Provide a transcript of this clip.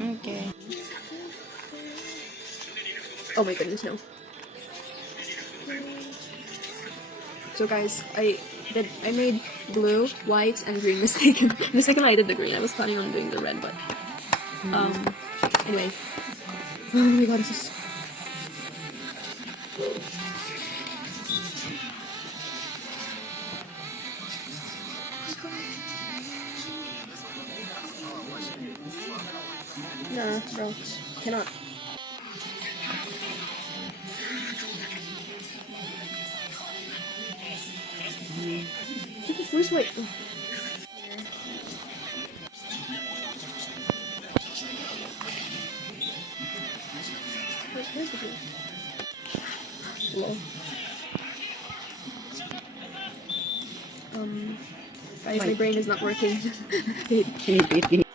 Okay. Oh my goodness, no. So guys, I made blue, white, and green mistaken. Mistakenly I did the green. I was planning on doing the red, but anyway. Oh my god, this is nah, bro. Cannot. Where's white? Oh. Where's the blue? Lol. Guys, my brain is not working.